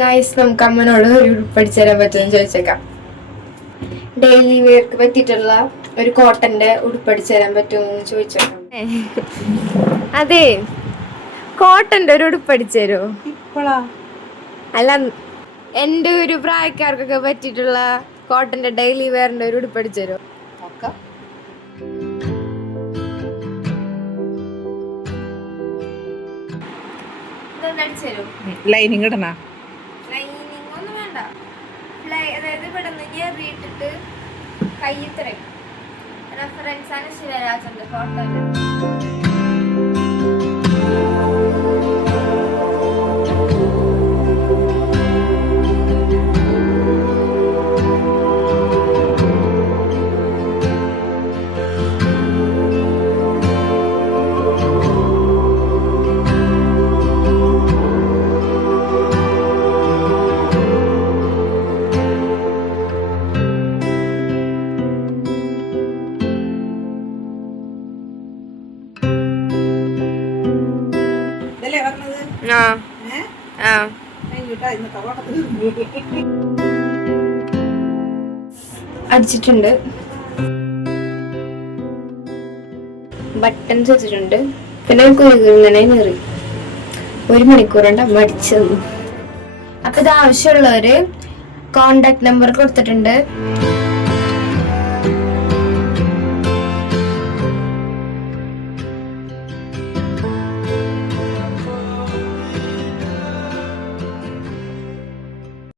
Guys നമുക്ക് അമ്മനോട് ഒരു ഉടുപ്പടിച്ചു തരാൻ പറ്റുമെന്ന് ചോദിച്ചേക്കാം. ഡെയിലി വെയർക്ക് പറ്റിയിട്ടുള്ള ഒരു കോട്ടന്റെ ഉടുപ്പടിച്ചു തരാൻ പറ്റുമെന്ന് ചോദിച്ചേക്കാം. അതെ, കോട്ടന്റെ ഒരു ഉടുപ്പടിച്ചു തരുമോ? ഇപ്പളാ അല്ല, എന്റെ ഒരു പ്രായക്കാർക്കൊക്കെ പറ്റിയിട്ടുള്ള കോട്ടന്റെ ഡെയിലി വെയറിന്റെ ഒരു ഉടുപ്പടിച്ചു തരുമോ? നോക്കാം. ലൈനിങ് ഇടണ? ലൈനിങ് ഒന്നും വേണ്ട. അതായത് ഇവിടെ നിന്ന് ഞെറിയിട്ടിട്ട് കൈ ഇത്രയും റെഫറൻസ് ആണ് ശിവരാജന്റെ ഫോട്ടോ. അടിച്ചിട്ടുണ്ട്, ബട്ടൺസ് വെച്ചിട്ടുണ്ട്, പിന്നെ കുരുകുരുങ്ങനെ കയറി 1 മണിക്കൂർ കൊണ്ട് അമ്മ അടിച്ചത്. അപ്പൊ ഇത് ആവശ്യമുള്ളവര് കോണ്ടാക്ട് നമ്പർ കൊടുത്തിട്ടുണ്ട്.